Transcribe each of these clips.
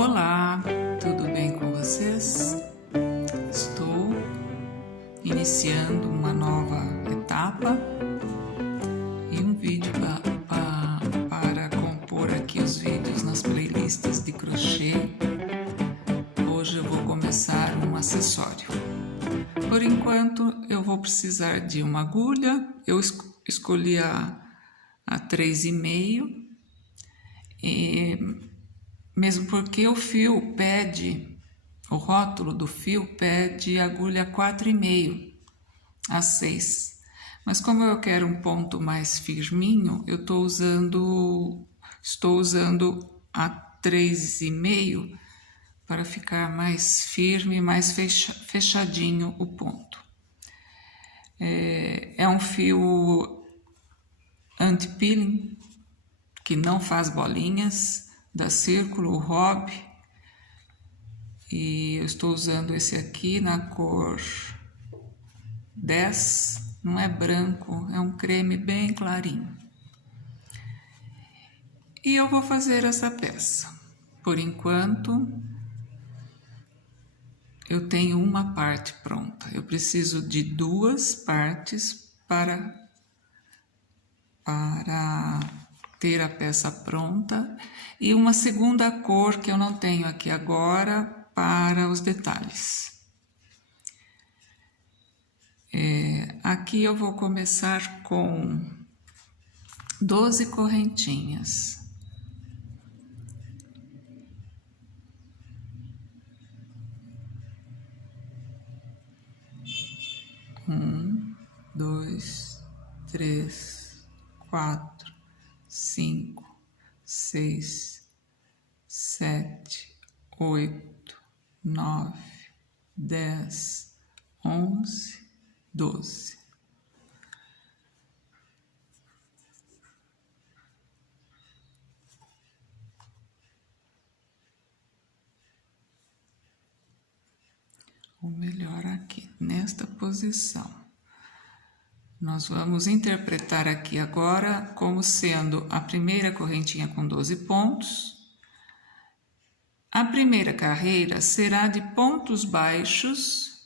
Olá, tudo bem com vocês? Estou iniciando uma nova etapa e um vídeo para compor aqui os vídeos nas playlists de crochê. Hoje eu vou começar um acessório. Por enquanto eu vou precisar de uma agulha, eu escolhi a 3,5 e mesmo porque o fio pede, o rótulo do fio pede agulha 4,5 a 6. Mas como eu quero um ponto mais firminho, eu estou usando a 3,5 para ficar mais firme, mais fechadinho o ponto. É um fio anti-peeling, que não faz bolinhas, da Círculo, o Hobby, e eu estou usando esse aqui na cor 10, não é branco, é um creme bem clarinho. E eu vou fazer essa peça. Por enquanto, eu tenho uma parte pronta, eu preciso de duas partes para ter a peça pronta e uma segunda cor que eu não tenho aqui agora para os detalhes. Aqui eu vou começar com 12 correntinhas. Um, dois, três, 4, 5, 6, 7, 8, 9, 10, 11, 12. Ou melhor, aqui, nesta posição. Nós vamos interpretar aqui agora como sendo a primeira correntinha com 12 pontos. A primeira carreira será de pontos baixos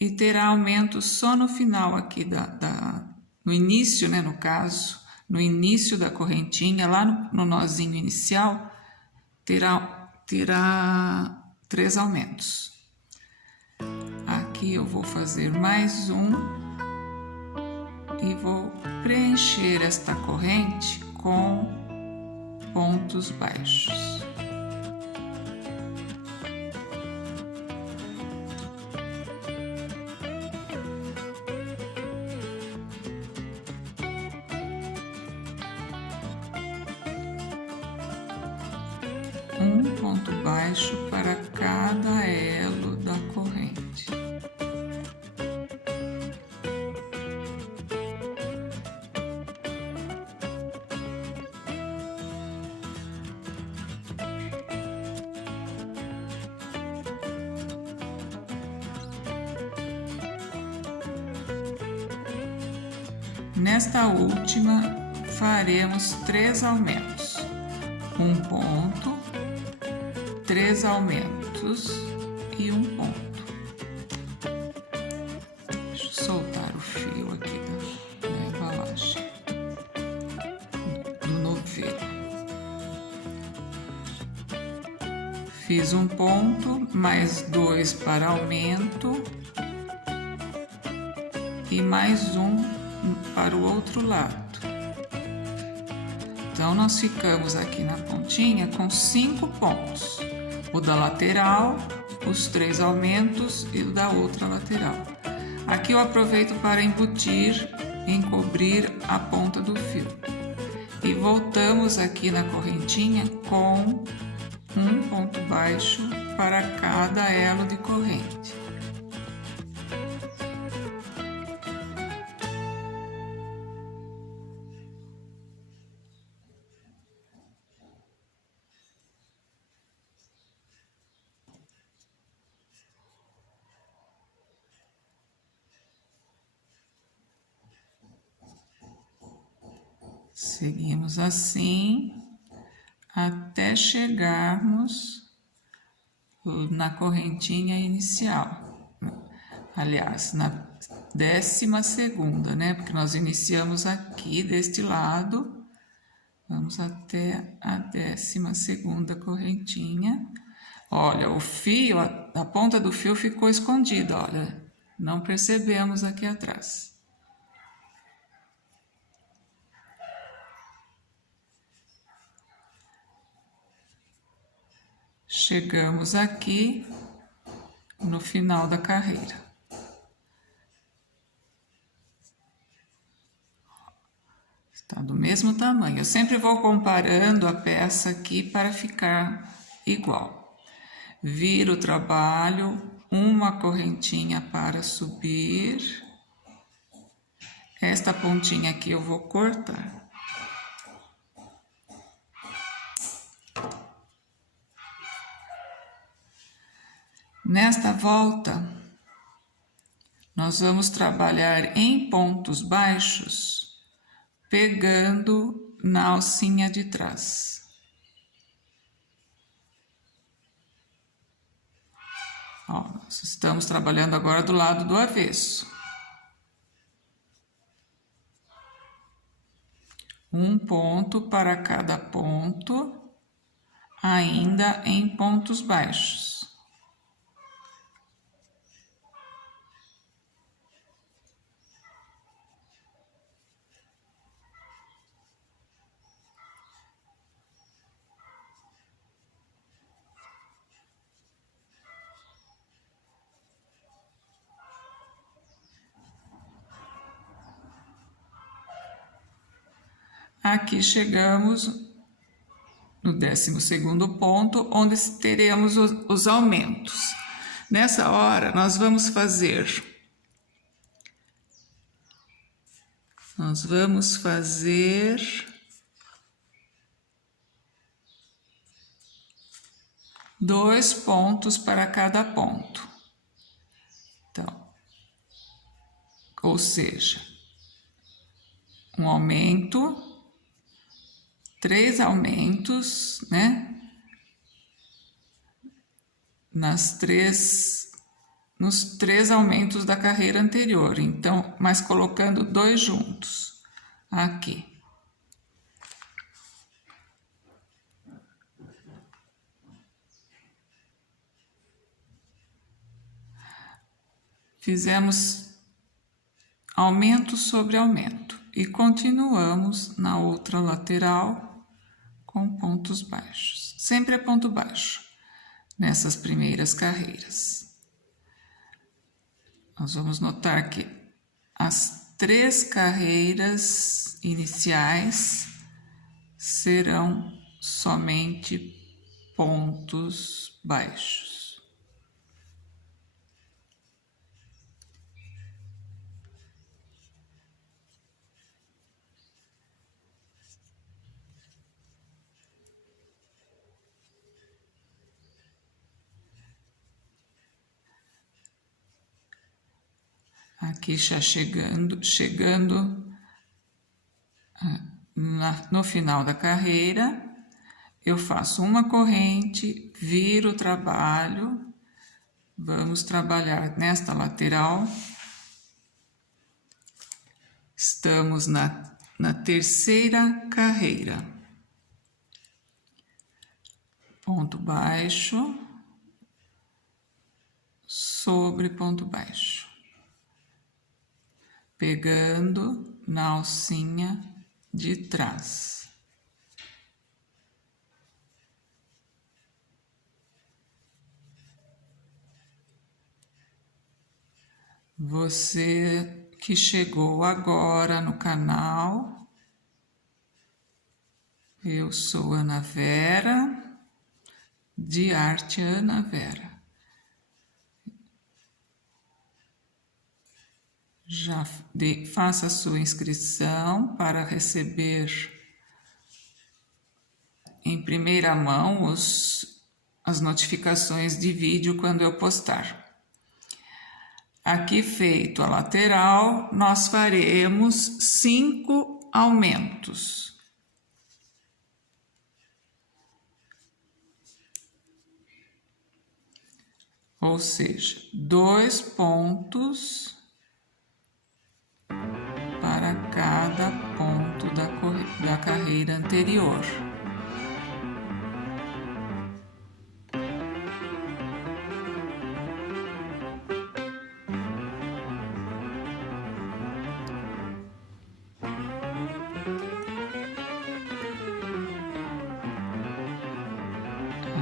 e terá aumento só no final aqui, no início, né, no caso, no início da correntinha, lá no nozinho inicial, terá 3 aumentos. Aqui eu vou fazer mais um. E vou preencher esta corrente com pontos baixos. Um ponto baixo para cada elo da corrente. Nesta última, faremos 3 aumentos. Um ponto, 3 aumentos e um ponto. Deixa eu soltar o fio aqui da embalagem, do novelo. Fiz um ponto, mais 2 para aumento e mais um para o outro lado. Então, nós ficamos aqui na pontinha com 5 pontos. O da lateral, os 3 aumentos e o da outra lateral. Aqui eu aproveito para embutir, encobrir a ponta do fio. E voltamos aqui na correntinha com um ponto baixo para cada elo de corrente. Seguimos assim até chegarmos na correntinha inicial. Aliás, na 12ª, né? Porque nós iniciamos aqui deste lado, vamos até a 12ª correntinha. Olha, o fio, a ponta do fio ficou escondida, olha, não percebemos aqui atrás. Chegamos aqui no final da carreira. Está do mesmo tamanho. Eu sempre vou comparando a peça aqui para ficar igual. Viro o trabalho, uma correntinha para subir. Esta pontinha aqui eu vou cortar. Nesta volta, nós vamos trabalhar em pontos baixos, pegando na alcinha de trás. Ó, nós estamos trabalhando agora do lado do avesso. Um ponto para cada ponto, ainda em pontos baixos. Aqui chegamos no 12º ponto, onde teremos os aumentos. Nessa hora, nós vamos fazer 2 pontos para cada ponto. Então, ou seja, um aumento, 3 aumentos, né? Nos 3 aumentos da carreira anterior. Então, mas colocando 2 juntos aqui. Fizemos aumento sobre aumento e continuamos na outra lateral com pontos baixos. Sempre é ponto baixo nessas primeiras carreiras. Nós vamos notar que as 3 carreiras iniciais serão somente pontos baixos. Aqui já chegando no final da carreira, eu faço uma corrente, viro o trabalho, vamos trabalhar nesta lateral. Estamos na 3ª carreira. Ponto baixo sobre ponto baixo. Pegando na alcinha de trás. Você que chegou agora no canal, eu sou Ana Vera, de Arte Ana Vera. Já faça a sua inscrição para receber em primeira mão as notificações de vídeo quando eu postar. Aqui feito a lateral, nós faremos 5 aumentos. ou seja, 2 pontos para cada ponto da carreira anterior.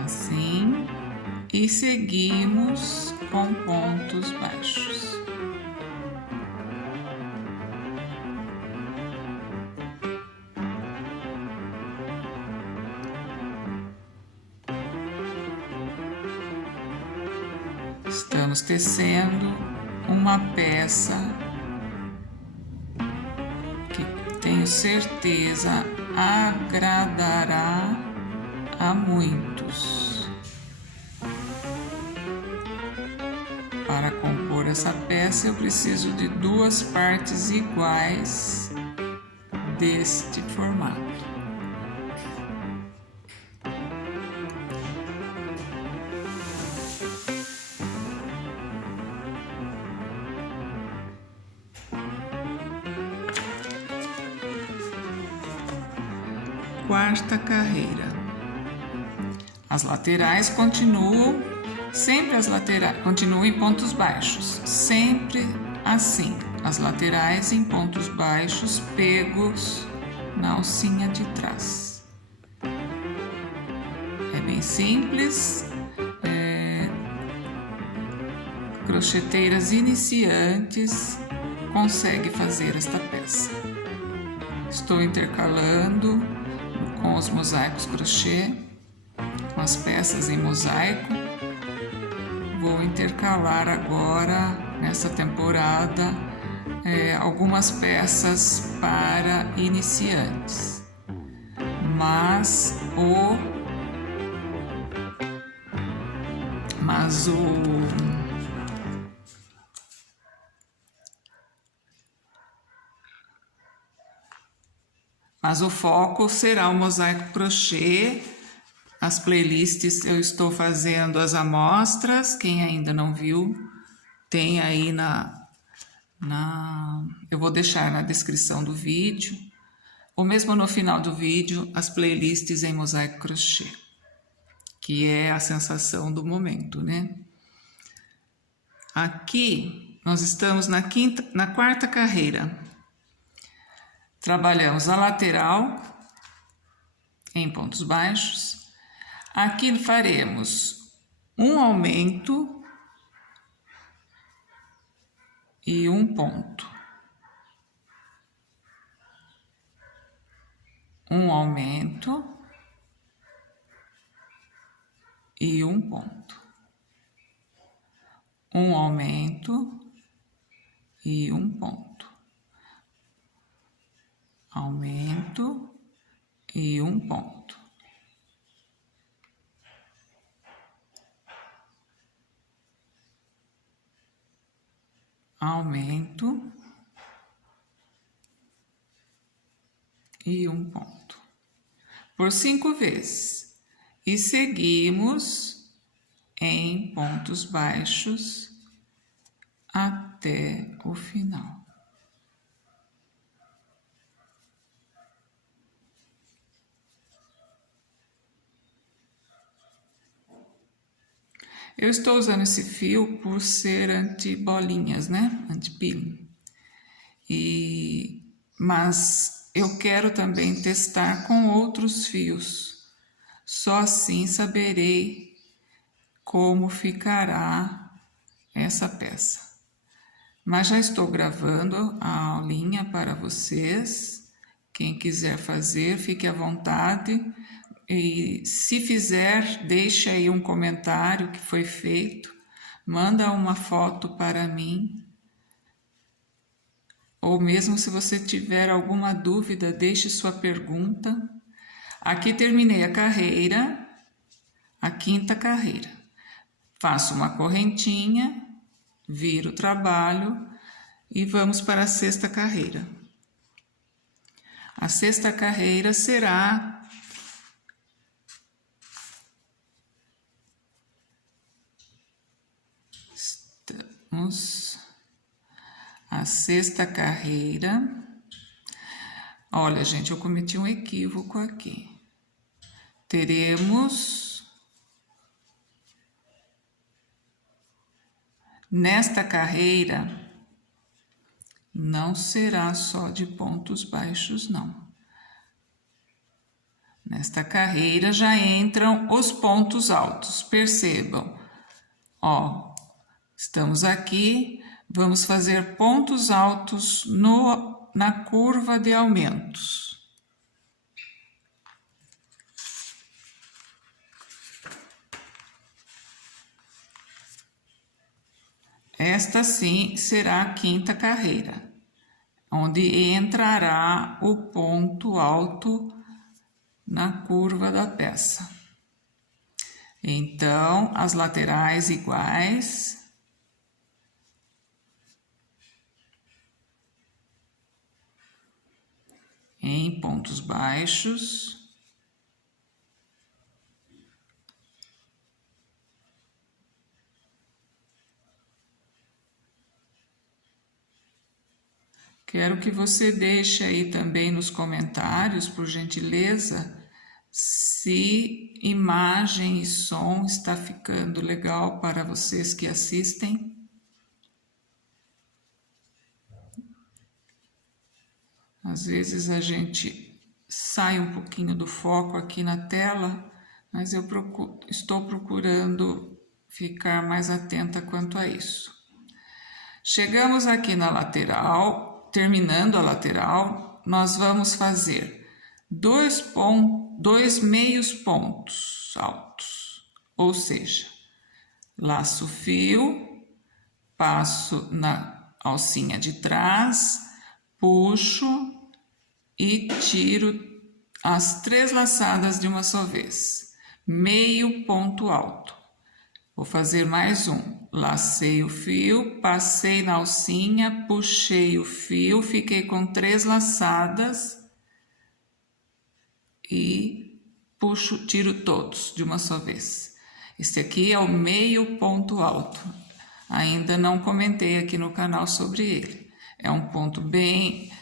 Assim, e seguimos com pontos baixos. Estamos tecendo uma peça que tenho certeza agradará a muitos. Para compor essa peça, eu preciso de 2 partes iguais deste formato. Quarta carreira. As laterais continuam, sempre as laterais continuam em pontos baixos, sempre assim, as laterais em pontos baixos pegos na alcinha de trás. É bem simples, crocheteiras iniciantes conseguem fazer esta peça. Estou intercalando com os mosaicos crochê, com as peças em mosaico. Vou intercalar agora, nessa temporada, algumas peças para iniciantes. Mas o foco será o mosaico crochê. As playlists eu estou fazendo as amostras, quem ainda não viu, tem aí eu vou deixar na descrição do vídeo, ou mesmo no final do vídeo, as playlists em mosaico crochê, que é a sensação do momento, né? Aqui nós estamos na quarta carreira. Trabalhamos a lateral em pontos baixos. Aqui faremos um aumento e um ponto. Um aumento e um ponto. Um aumento e um ponto. Aumento e um ponto. Aumento e um ponto. Por 5 vezes. E seguimos em pontos baixos até o final. Eu estou usando esse fio por ser anti-bolinhas, né? Anti-peeling. Mas eu quero também testar com outros fios. Só assim saberei como ficará essa peça. Mas já estou gravando a aulinha para vocês. Quem quiser fazer, fique à vontade. E se fizer, deixe aí um comentário que foi feito, manda uma foto para mim, ou mesmo se você tiver alguma dúvida, deixe sua pergunta. Aqui terminei a carreira, a quinta carreira. Faço uma correntinha, viro o trabalho e vamos para a sexta carreira. A sexta carreira será a sexta carreira. Olha, gente, eu cometi um equívoco aqui. Teremos nesta carreira, não será só de pontos baixos, não. Nesta carreira já entram os pontos altos, percebam. Ó, estamos aqui, vamos fazer pontos altos na curva de aumentos. Esta sim será a quinta carreira, onde entrará o ponto alto na curva da peça. Então, as laterais iguais. Em pontos baixos. Quero que você deixe aí também nos comentários, por gentileza, se imagem e som está ficando legal para vocês que assistem. Às vezes a gente sai um pouquinho do foco aqui na tela, mas eu estou procurando ficar mais atenta quanto a isso. Chegamos aqui na lateral, terminando a lateral, nós vamos fazer dois meios pontos altos, ou seja, laço fio, passo na alcinha de trás, puxo e tiro as 3 laçadas de uma só vez, meio ponto alto. Vou fazer mais um, lacei o fio, passei na alcinha, puxei o fio, fiquei com 3 laçadas e puxo, tiro todos de uma só vez. Este aqui é o meio ponto alto, ainda não comentei aqui no canal sobre ele. É um ponto bem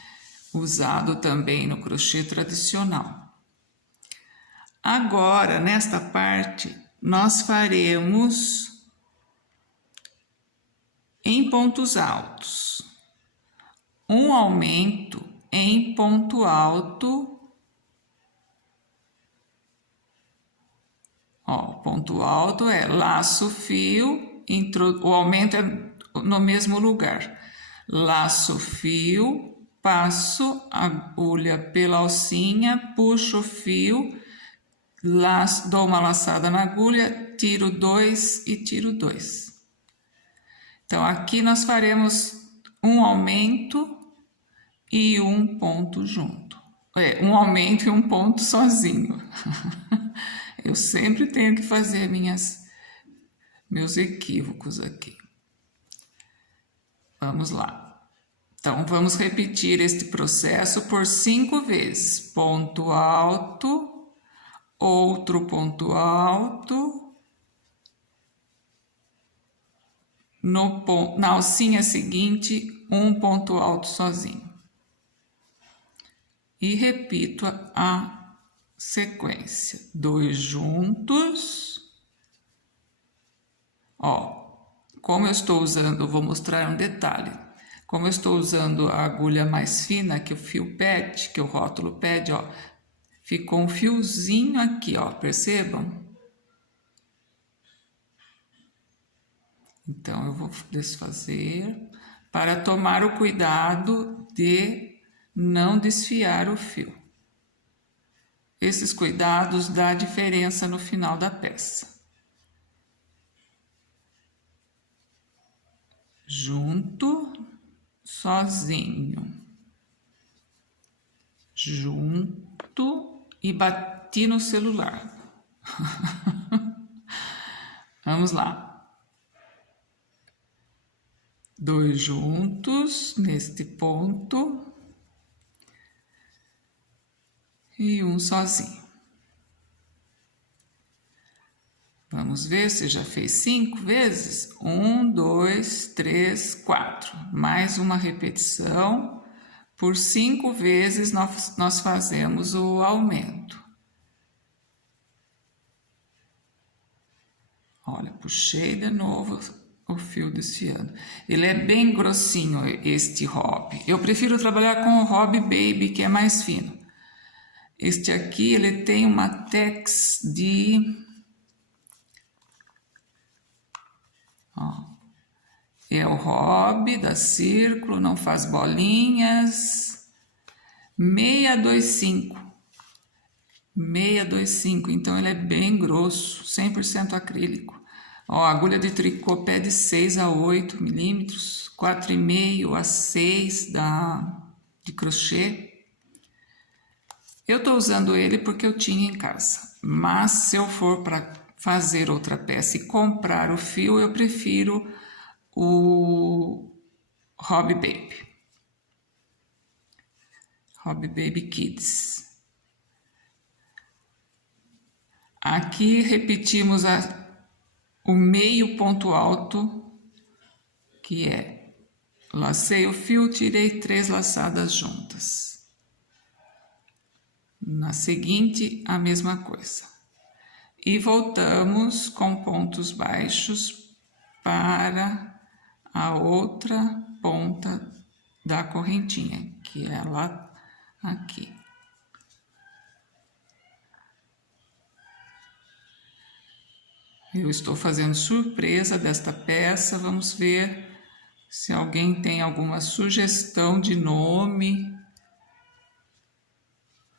usado também no crochê tradicional. Agora, nesta parte, nós faremos em pontos altos. Um aumento em ponto alto. Ó, ponto alto é laço fio, o aumento é no mesmo lugar. Laço fio, passo a agulha pela alcinha, puxo o fio, dou uma laçada na agulha, tiro 2 e tiro 2. Então, aqui nós faremos um aumento e um ponto junto. Um aumento e um ponto sozinho. Eu sempre tenho que fazer meus equívocos aqui. Vamos lá. Então, vamos repetir este processo por 5 vezes. Ponto alto, outro ponto alto, na alcinha seguinte, um ponto alto sozinho. E repito a sequência. 2 juntos. Ó, como eu estou usando, vou mostrar um detalhe. Como eu estou usando a agulha mais fina que o fio pede, que o rótulo pede, ó, ficou um fiozinho aqui, ó, percebam? Então, eu vou desfazer para tomar o cuidado de não desfiar o fio. Esses cuidados dão diferença no final da peça. Junto, sozinho. Junto e bati no celular. Vamos lá. 2 juntos neste ponto e um sozinho. Vamos ver se já fez 5 vezes. 1, 2, 3, 4. Mais uma repetição. Por 5 vezes nós fazemos o aumento. Olha, puxei de novo o fio desfiando. Ele é bem grossinho, este hobby. Eu prefiro trabalhar com o hobby baby, que é mais fino. Este aqui, ele tem uma tex de... Ó, é o hobby da Círculo, não faz bolinhas. 625. 625, então ele é bem grosso, 100% acrílico. Ó, a agulha de tricô pede 6 a 8 milímetros, 4,5 a 6 de crochê. Eu tô usando ele porque eu tinha em casa, mas se eu for para fazer outra peça e comprar o fio, eu prefiro o Hobby Baby. Hobby Baby Kids. Aqui repetimos o meio ponto alto, que é, lacei o fio, tirei 3 laçadas juntas. Na seguinte, a mesma coisa. E voltamos com pontos baixos para a outra ponta da correntinha, que é lá aqui. Eu estou fazendo surpresa desta peça, vamos ver se alguém tem alguma sugestão de nome,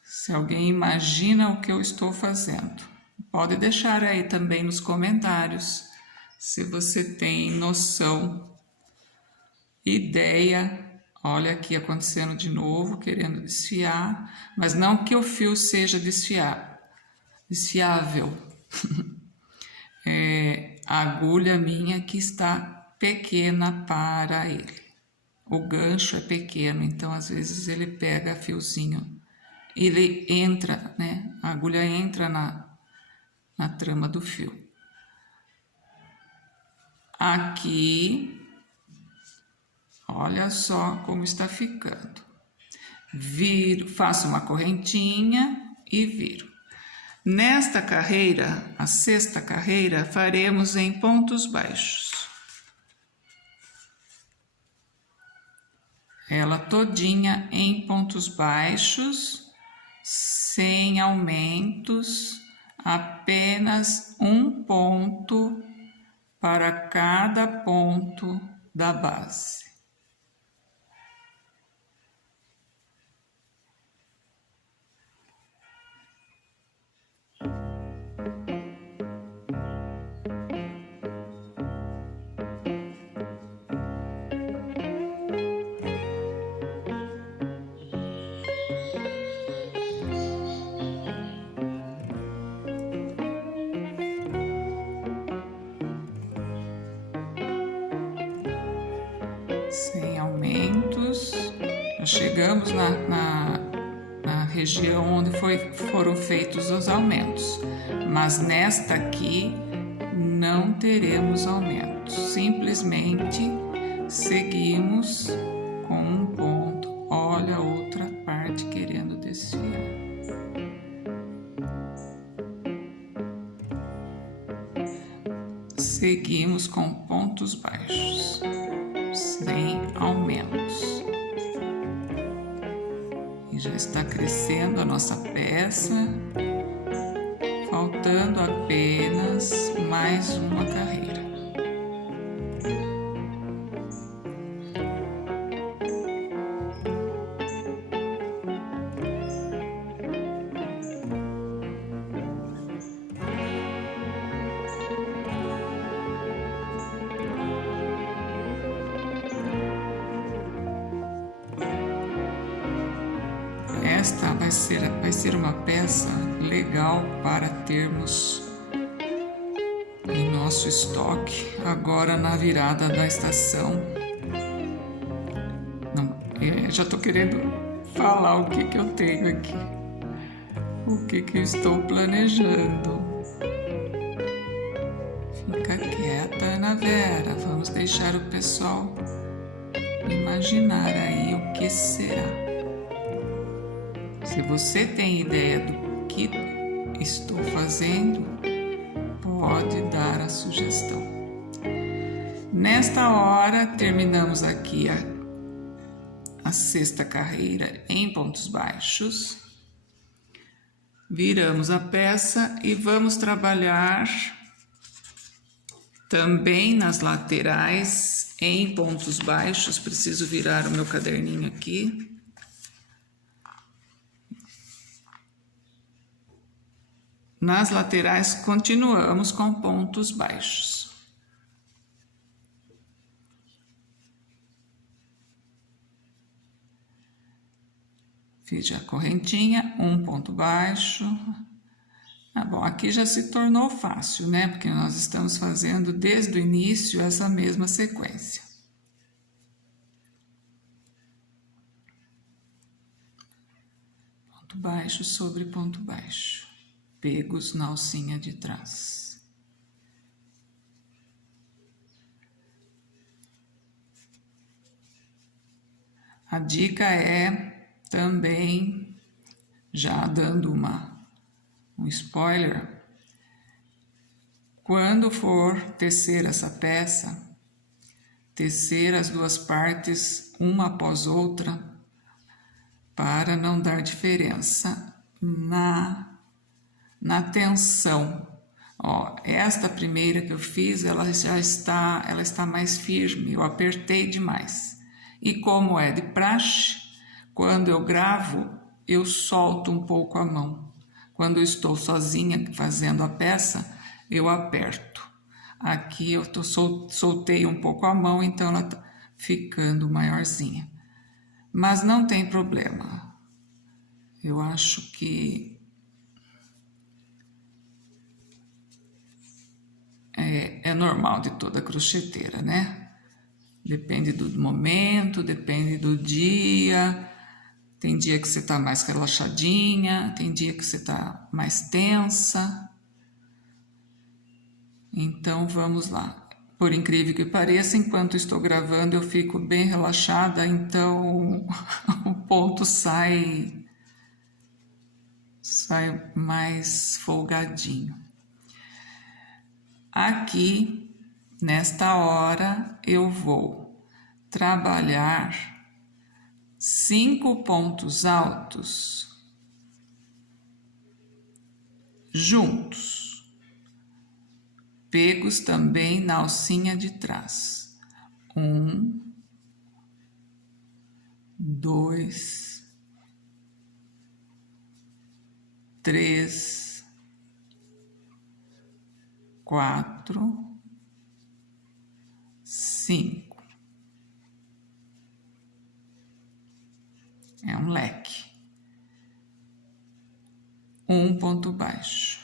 se alguém imagina o que eu estou fazendo. Pode deixar aí também nos comentários, se você tem noção, ideia. Olha aqui acontecendo de novo, querendo desfiar, mas não que o fio seja desfiável. É a agulha minha que está pequena para ele. O gancho é pequeno, então às vezes ele pega fiozinho. Ele entra, né? A agulha entra na trama do fio. Aqui, olha só como está ficando. Viro, faço uma correntinha e viro. Nesta carreira, a 6ª carreira, faremos em pontos baixos. Ela todinha em pontos baixos, sem aumentos, apenas um ponto para cada ponto da base. Sem aumentos, já chegamos na região onde foram feitos os aumentos, mas nesta aqui não teremos aumentos, simplesmente seguimos com um ponto. Olha a outra parte querendo desfiar. Seguimos com pontos baixos, sem aumentos. E já está crescendo a nossa peça, faltando apenas mais uma carreira. Esta vai ser uma peça legal para termos em nosso estoque agora na virada da estação. Já estou querendo falar o que eu tenho aqui, o que eu estou planejando. primavera. Vamos deixar o pessoal imaginar aí o que será. Se você tem ideia do que estou fazendo, pode dar a sugestão. Nesta hora, terminamos aqui a sexta carreira em pontos baixos. Viramos a peça e vamos trabalhar também nas laterais em pontos baixos. Preciso virar o meu caderninho aqui. Nas laterais continuamos com pontos baixos. Fiz a correntinha, um ponto baixo. Bom, aqui já se tornou fácil, né? Porque nós estamos fazendo desde o início essa mesma sequência. Ponto baixo sobre ponto baixo. Pegos na alcinha de trás. A dica é também, já dando um spoiler, quando for tecer essa peça, tecer as duas partes uma após outra, para não dar diferença na tensão. Ó, esta primeira que eu fiz, ela está mais firme, eu apertei demais. E como é de praxe, quando eu gravo, eu solto um pouco a mão. Quando eu estou sozinha fazendo a peça, eu aperto. Aqui eu soltei um pouco a mão, então ela está ficando maiorzinha. Mas não tem problema. Eu acho que é normal de toda crocheteira, né? Depende do momento, depende do dia. Tem dia que você tá mais relaxadinha, tem dia que você tá mais tensa. Então, vamos lá. Por incrível que pareça, enquanto estou gravando, eu fico bem relaxada, então o ponto sai mais folgadinho. Aqui, nesta hora, eu vou trabalhar 5 pontos altos juntos, pegos também na alcinha de trás. 1, 2, 3, 4, 5. É um leque. Um ponto baixo.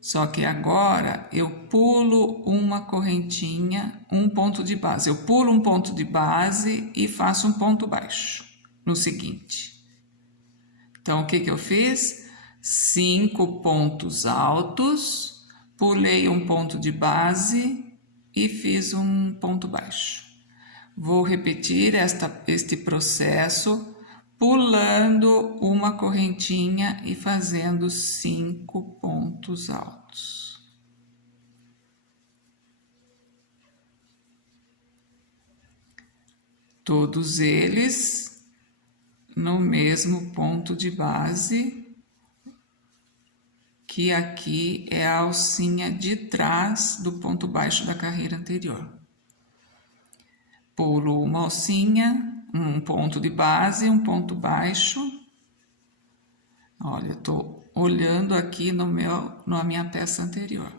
Só que agora eu pulo uma correntinha, um ponto de base. Eu pulo um ponto de base e faço um ponto baixo no seguinte. Então, o que eu fiz? 5 pontos altos, pulei um ponto de base e fiz um ponto baixo. Vou repetir este processo pulando uma correntinha e fazendo 5 pontos altos. Todos eles no mesmo ponto de base, que aqui é a alcinha de trás do ponto baixo da carreira anterior. Pulo uma alcinha, um ponto de base, um ponto baixo. Olha, eu tô olhando aqui na minha peça anterior.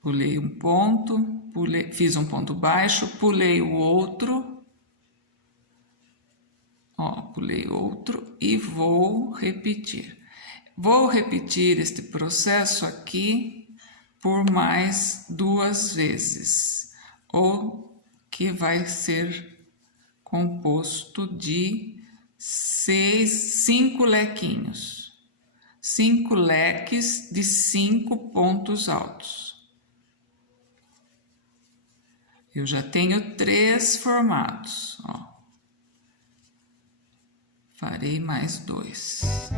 Pulei um ponto, fiz um ponto baixo, pulei o outro. Ó, pulei outro e vou repetir. Vou repetir este processo aqui por mais 2 vezes, ou que vai ser composto de 5 lequinhos. 5 leques de 5 pontos altos. Eu já tenho 3 formados, ó. Farei mais 2.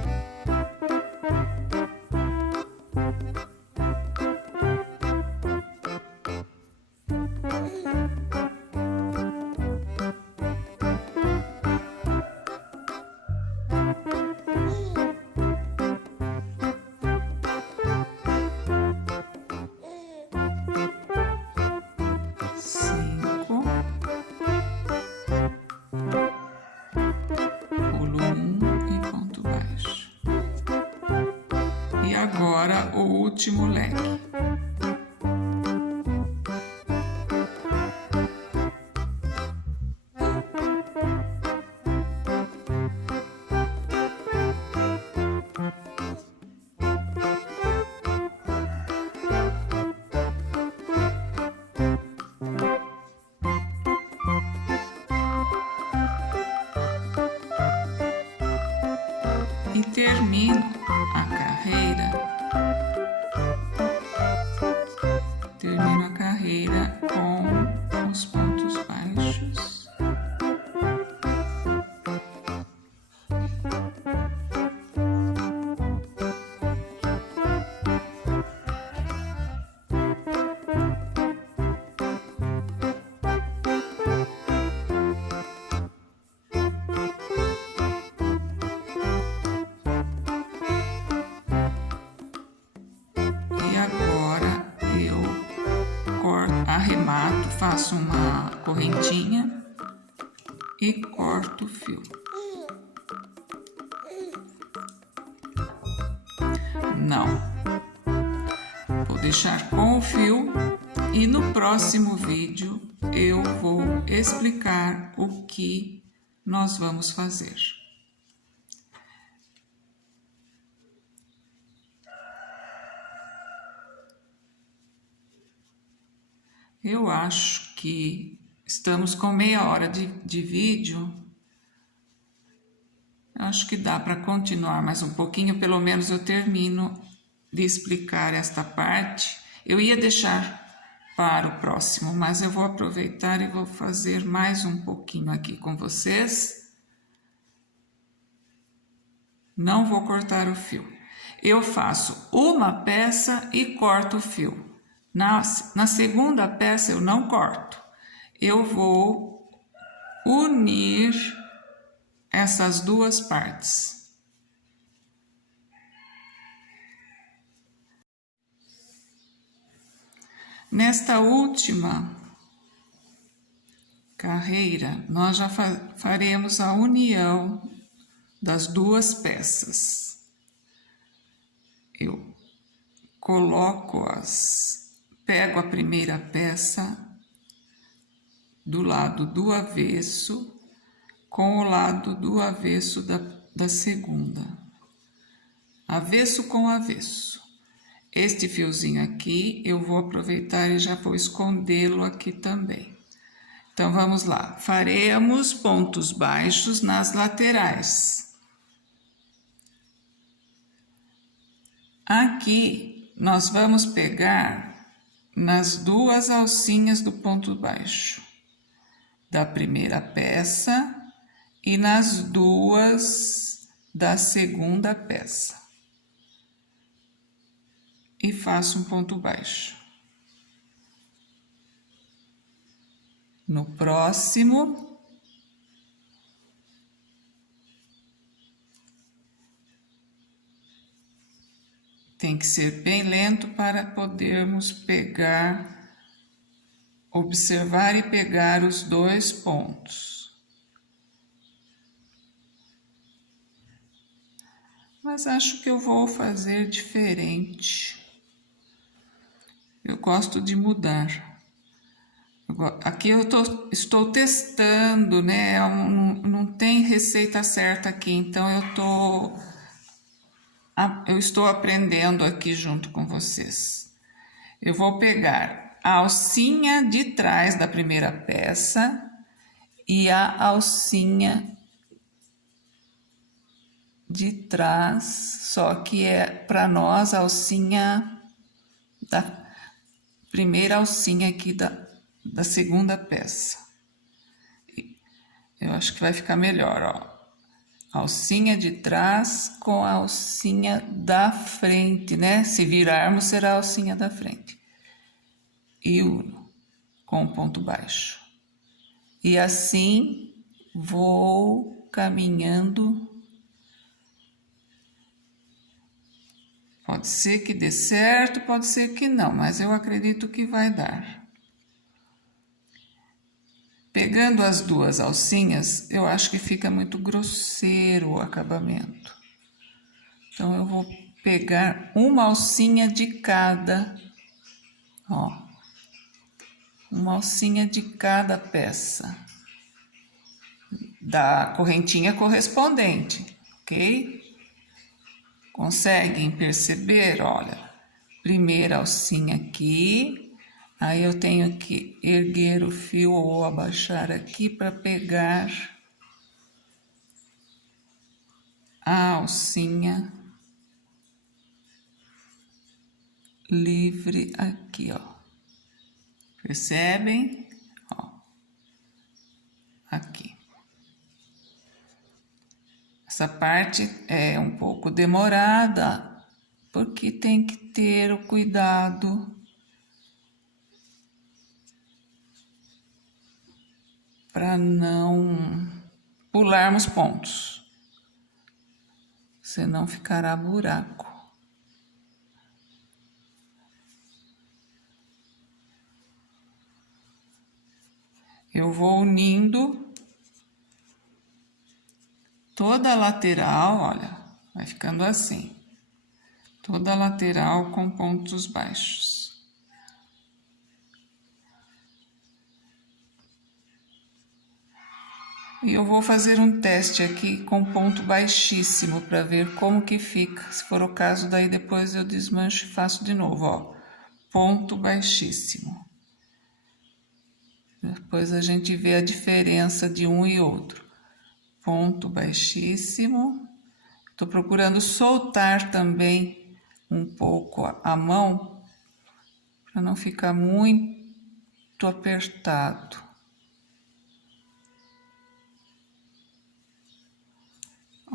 Agora o último leque. E termino a carreira com os pontos baixos. Arremato, faço uma correntinha e corto o fio. Não, vou deixar com o fio e no próximo vídeo eu vou explicar o que nós vamos fazer. Eu acho que estamos com meia hora de vídeo. Acho que dá para continuar mais um pouquinho, pelo menos eu termino de explicar esta parte. Eu ia deixar para o próximo, mas eu vou aproveitar e vou fazer mais um pouquinho aqui com vocês. Não vou cortar o fio. Eu faço uma peça e corto o fio. Na segunda peça eu não corto, eu vou unir essas duas partes. Nesta última carreira, nós já faremos a união das duas peças. Eu pego a primeira peça do lado do avesso com o lado do avesso da segunda. Avesso com avesso. Este fiozinho aqui eu vou aproveitar e já vou escondê-lo aqui também. Então vamos lá. Faremos pontos baixos nas laterais. Aqui nós vamos pegar nas duas alcinhas do ponto baixo da primeira peça e nas duas da segunda peça e faço um ponto baixo. No próximo tem que ser bem lento para podermos observar e pegar os dois pontos. Mas acho que eu vou fazer diferente. Eu gosto de mudar. Aqui eu estou testando, né? Não tem receita certa aqui, então eu estou aprendendo aqui junto com vocês. Eu vou pegar a alcinha de trás da primeira peça e a alcinha de trás, só que é para nós a alcinha da primeira alcinha aqui da segunda peça. Eu acho que vai ficar melhor, ó. Alcinha de trás com a alcinha da frente, né? Se virarmos, será a alcinha da frente. E uno com ponto baixo. E assim vou caminhando. Pode ser que dê certo, pode ser que não, mas eu acredito que vai dar. Pegando as duas alcinhas, eu acho que fica muito grosseiro o acabamento. Então, eu vou pegar uma alcinha de cada, ó. Uma alcinha de cada peça da correntinha correspondente, ok? Conseguem perceber? Olha, primeira alcinha aqui. Aí eu tenho que erguer o fio ou abaixar aqui para pegar a alcinha livre aqui, ó. Percebem? Ó. Aqui. Essa parte é um pouco demorada, porque tem que ter o cuidado para não pularmos pontos, senão ficará buraco. Eu vou unindo toda a lateral, olha, vai ficando assim, toda a lateral com pontos baixos. E eu vou fazer um teste aqui com ponto baixíssimo para ver como que fica. Se for o caso, daí depois eu desmancho e faço de novo, ó. Ponto baixíssimo. Depois a gente vê a diferença de um e outro. Ponto baixíssimo. Tô procurando soltar também um pouco a mão para não ficar muito apertado.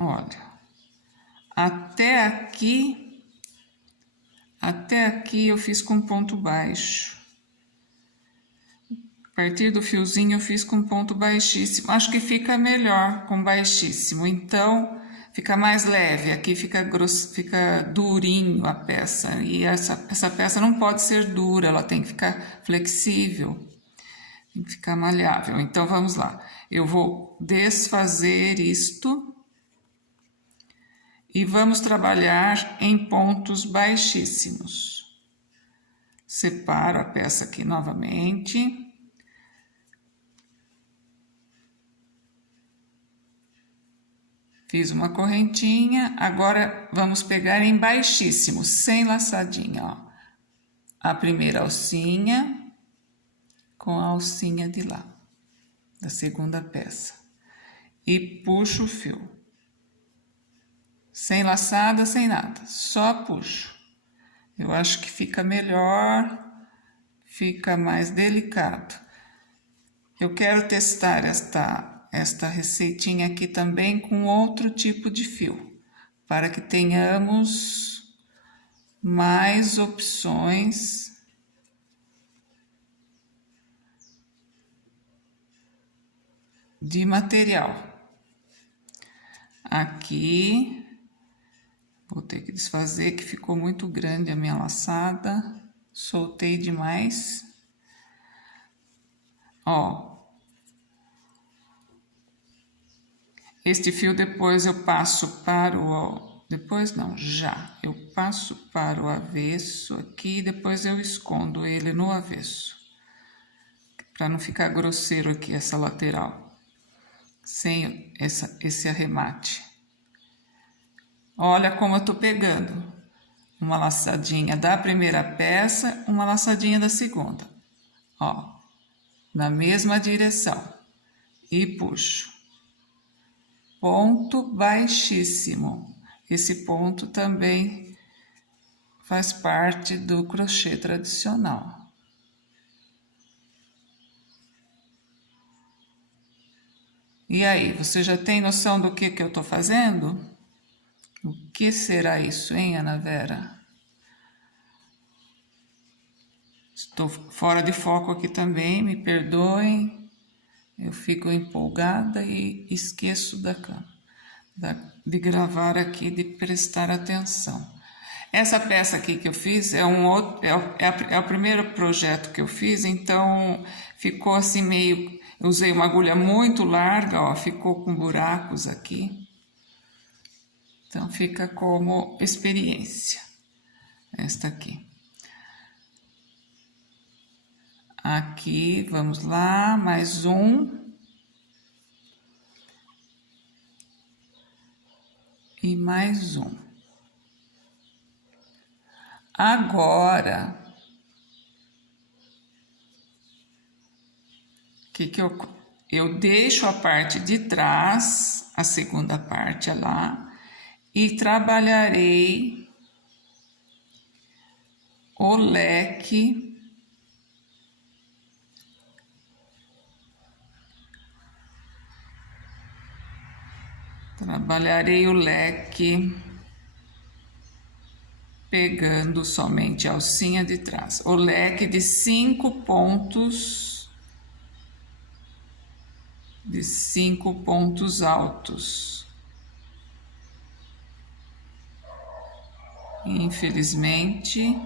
Olha, até aqui eu fiz com ponto baixo. A partir do fiozinho eu fiz com ponto baixíssimo. Acho que fica melhor com baixíssimo, então fica mais leve. Aqui fica grosso, fica durinho a peça. E essa peça não pode ser dura, ela tem que ficar flexível, tem que ficar maleável. Então vamos lá, eu vou desfazer isto. E vamos trabalhar em pontos baixíssimos. Separo a peça aqui novamente. Fiz uma correntinha, agora vamos pegar em baixíssimo, sem laçadinha, ó. A primeira alcinha com a alcinha de lá, da segunda peça. E puxo o fio. Sem laçada, sem nada, só puxo. Eu acho que fica melhor, fica mais delicado. Eu quero testar esta receitinha aqui também com outro tipo de fio, para que tenhamos mais opções de material. Aqui vou ter que desfazer, que ficou muito grande a minha laçada. Soltei demais. Ó. Este fio depois eu passo para o... Depois não, já. Eu passo para o avesso aqui, depois eu escondo ele no avesso. Para não ficar grosseiro aqui essa lateral. Sem esse arremate. Olha como eu tô pegando. Uma laçadinha da primeira peça, uma laçadinha da segunda. Ó, na mesma direção. E puxo. Ponto baixíssimo. Esse ponto também faz parte do crochê tradicional. E aí, você já tem noção do que eu estou fazendo? O que será isso, hein, Ana Vera? Estou fora de foco aqui também, me perdoem. Eu fico empolgada e esqueço de gravar aqui, de prestar atenção. Essa peça aqui que eu fiz é o primeiro projeto que eu fiz, então ficou assim meio... Eu usei uma agulha muito larga, ó, ficou com buracos aqui. Então fica como experiência, esta aqui. Aqui, vamos lá, mais um. E mais um. Agora, eu deixo a parte de trás, a segunda parte é lá, e trabalharei o leque pegando somente a alcinha de trás. O leque de 5 pontos, altos. Infelizmente,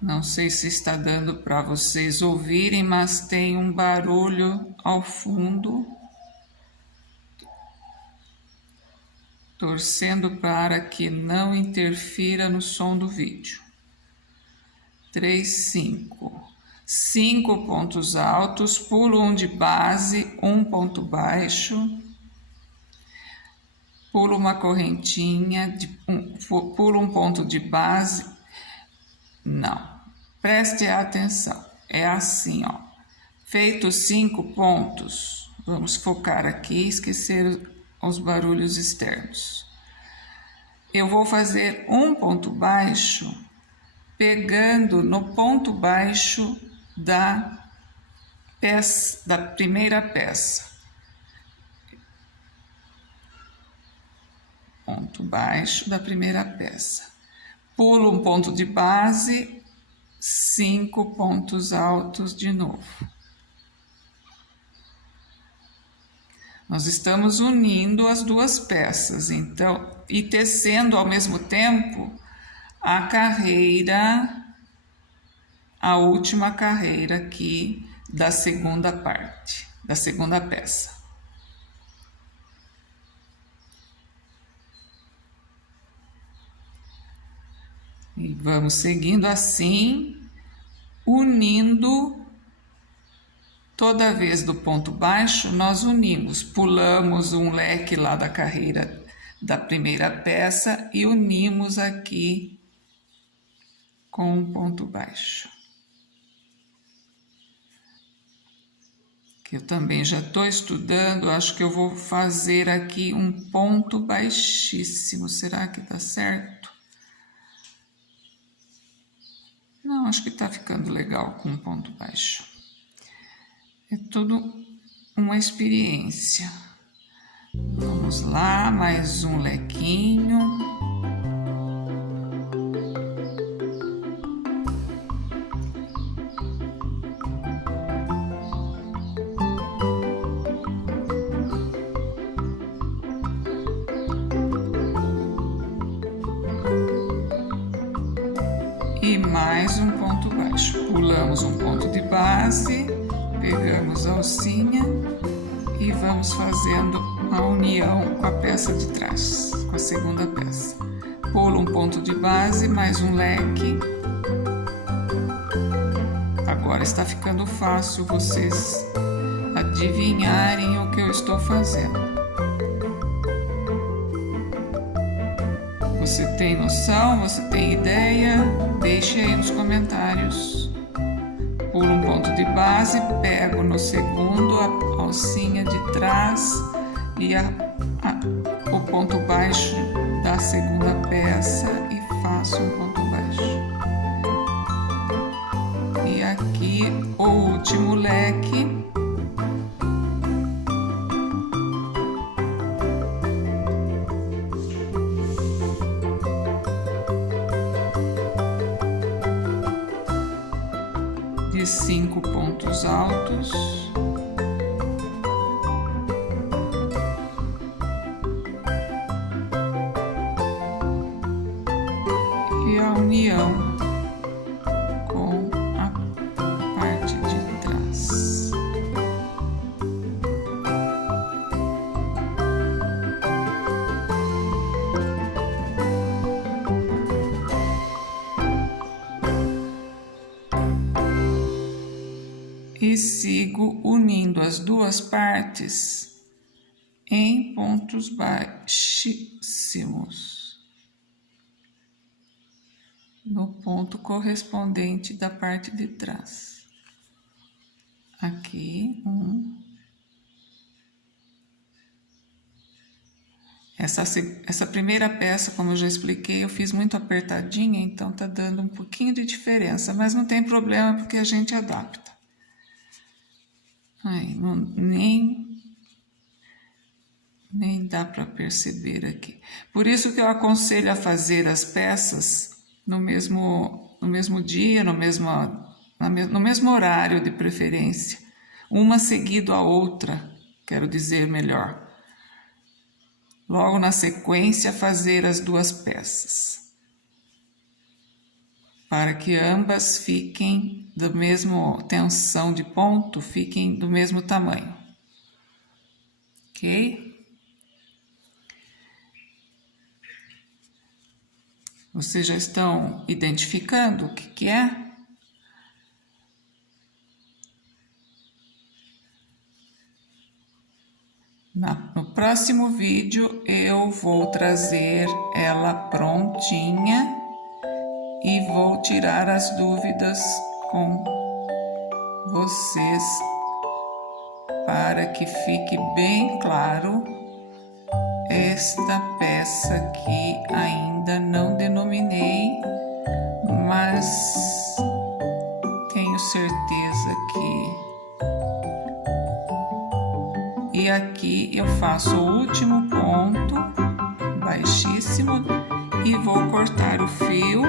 não sei se está dando para vocês ouvirem, mas tem um barulho ao fundo. Torcendo para que não interfira no som do vídeo. 3, 5. 5 pontos altos, pulo um de base, um ponto baixo. Pulo uma correntinha, pulo um ponto de base. Não, preste atenção. É assim, ó. Feitos 5 pontos, vamos focar aqui, esquecer os barulhos externos. Eu vou fazer um ponto baixo, pegando no ponto baixo da primeira peça. Ponto baixo da primeira peça. Pulo um ponto de base, 5 pontos altos de novo. Nós estamos unindo as duas peças, então, e tecendo ao mesmo tempo a carreira, a última carreira aqui da segunda parte, da segunda peça. E vamos seguindo assim, unindo. Toda vez do ponto baixo, nós unimos, pulamos um leque lá da carreira da primeira peça e unimos aqui com um ponto baixo. Que eu também já estou estudando, acho que eu vou fazer aqui um ponto baixíssimo. Será que tá certo? Não, acho que tá ficando legal com um ponto baixo. É tudo uma experiência. Vamos lá, mais um lequinho. E mais um ponto baixo. Pulamos um ponto de base. Pegamos a alcinha e vamos fazendo a união com a peça de trás, com a segunda peça. Pulo um ponto de base, mais um leque. Agora está ficando fácil vocês adivinharem o que eu estou fazendo. Você tem noção? Você tem ideia? Deixe aí nos comentários. Pulo um ponto de base, pego no segundo a alcinha de trás e o ponto baixo da segunda peça e faço um ponto baixo. E aqui o último leque e 5 pontos altos. E a união com a parte de trás. E sigo unindo as duas partes em pontos baixíssimos, no ponto correspondente da parte de trás. Aqui, Essa primeira peça, como eu já expliquei, eu fiz muito apertadinha, então tá dando um pouquinho de diferença, mas não tem problema porque a gente adapta. Aí, nem dá para perceber aqui. Por isso que eu aconselho a fazer as peças no mesmo dia, no mesmo horário de preferência. Uma seguido a outra, quero dizer melhor. Logo na sequência, fazer as duas peças. Para que ambas fiquem da mesma tensão de ponto, fiquem do mesmo tamanho. Ok? Vocês já estão identificando o que é? No próximo vídeo eu vou trazer ela prontinha e vou tirar as dúvidas com vocês para que fique bem claro esta peça que ainda não denominei, mas tenho certeza que... E aqui eu faço o último ponto baixíssimo e vou cortar o fio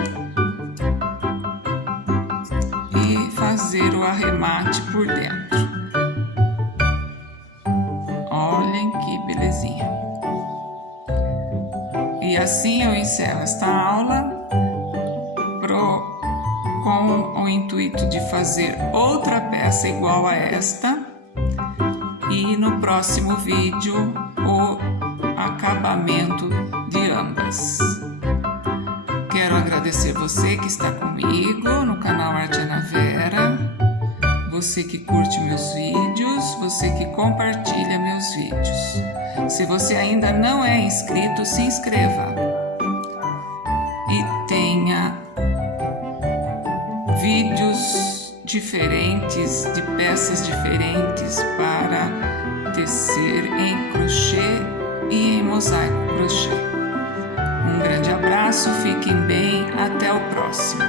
e fazer o arremate por dentro. Olhem que belezinha. E assim eu encerro esta aula com o intuito de fazer outra peça igual a esta e no próximo vídeo o acabamento de ambas. Quero agradecer você que está comigo no canal Arte Ana Vera, você que curte meus vídeos, você que compartilha meus vídeos. Se você ainda não é inscrito, se inscreva e tenha vídeos diferentes, de peças diferentes para tecer em crochê e em mosaico crochê. Um grande abraço, fiquem bem, até o próximo.